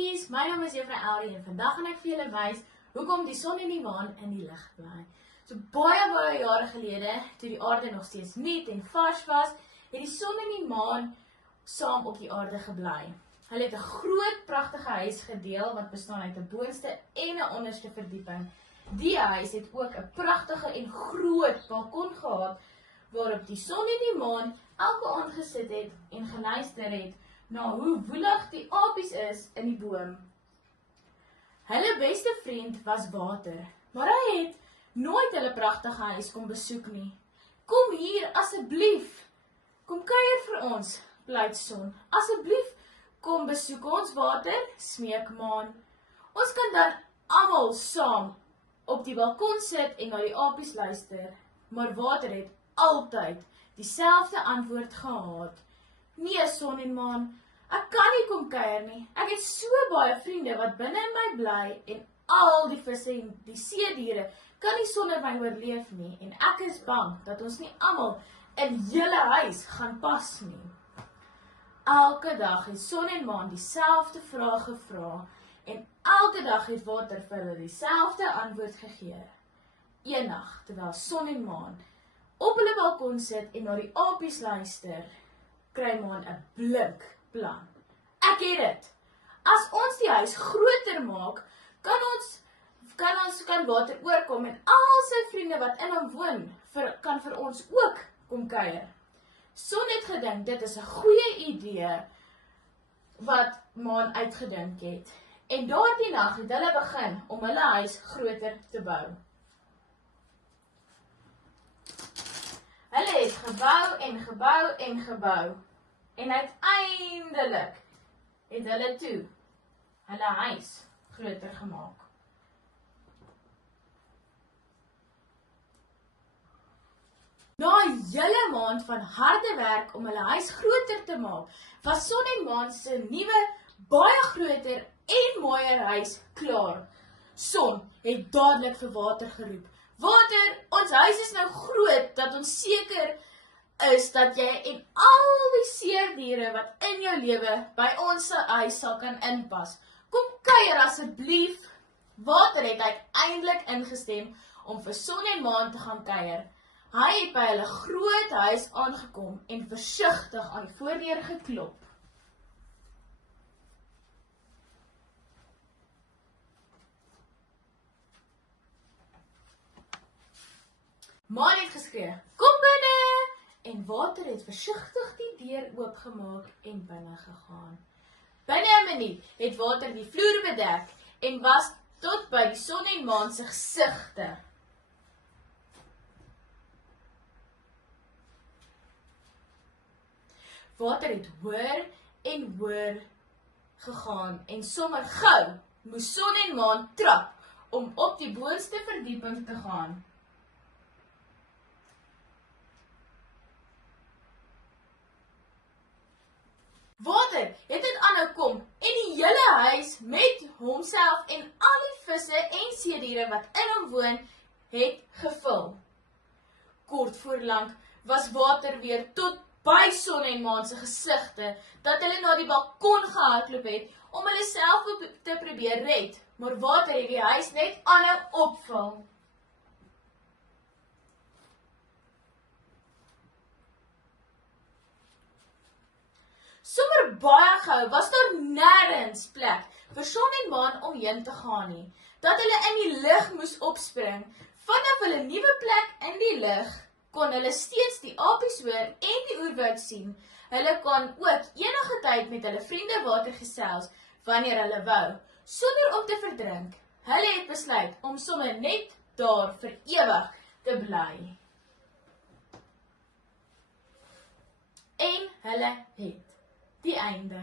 Aapkies, my naam is Juffrou Elrie en vandag gaan ek vir julle wys hoekom die son en die maan in die lig bly. So baie jare gelede, toe die aarde nog steeds nuut en vars was, het die son en die maan saam op die aarde gebly. Hulle het 'n groot pragtige huis gedeel wat bestaan uit 'n boonste en 'n onderste verdieping. Die huis het ook 'n pragtige en groot balkon gehad waarop die son en die maan elke aand gesit het en geluister het na hoe woelig die apies is in die boom. Hulle beste vriend was water, maar hy het nooit hulle pragtige huis kom besoek nie. Kom hier asseblief, kom kuier vir ons, pleit son. Asseblief, kom besoek ons water, smeek maan. Ons kan dan almal saam op die balkon sit en na die apies luister. Maar water het altyd dieselfde antwoord gehad. Nee, son en maan, ek kan nie kom kuier nie. Ek het so baie vriende wat binne in my bly en al die visse en die seediere kan nie sonder my oorleef nie en ek is bang dat ons nie almal in julle huis gaan pas nie. Elke dag het son en maan dieselfde vraag gevra en elke dag het water vir hulle dieselfde antwoord gegee. Eendag, terwyl son en maan op hulle balkon sit en na die apies luister, kry maan 'n blink plan. Ek het dit. As ons die huis groter maak, kan water oorkom en al sy vriende wat in hom woon, kan vir ons ook kom kuier. Son het gedink dit is 'n goeie idee wat maan uitgedink het. En daardie nag het hulle begin om hulle huis groter te bou. Hulle het gebou en gebou en gebou. En uiteindelik het hulle toe hulle huis groter gemaak. Na 'n hele maand van harde werk om hulle huis groter te maak, was son en maan se nuwe, baie groter en mooier huis klaar. Son het dadelik vir water geroep. Water, ons huis is nou groot, dat ons seker is dat jy en al die seerdiere wat in jou lewe by ons huis sal kan inpas. Kom kuier asseblief. Water het uiteindelik ingestem om vir son en maan te gaan kuier. Hy het by hulle groot huis aangekom en versigtig aan die voordeur geklop. Maan het geskree, kom binne! En water het versigtig die deur oopgemaak en binne gegaan. Binne 'n minuut het water die vloer bedek en was tot by die son en maan se gesigte. Water het hoër en hoër gegaan en sommer gou moes son en maan trap om op die boonste verdieping te gaan. Water het dit aanhou kom en die hele huis met homself en al die visse en seediere wat in hom woon, het gevul. Kort voorlank was water weer tot by son en maan se gesigte, dat hulle na die balkon gehardloop het om hulle self te probeer red, maar water het die huis net aanhou opvul. Sommer baie gou was daar nêrens plek vir son en maan om heen te gaan nie, dat hulle in die lug moes opspring. Vanaf hulle nuwe plek in die lug kon hulle steeds die apies hoor en die oerwoud sien. Hulle kon ook enige tyd met hulle vriende water gesels wanneer hulle wou, sonder om te verdrink. Hulle het besluit om sommer net daar vir ewig te bly. En hulle het die einde.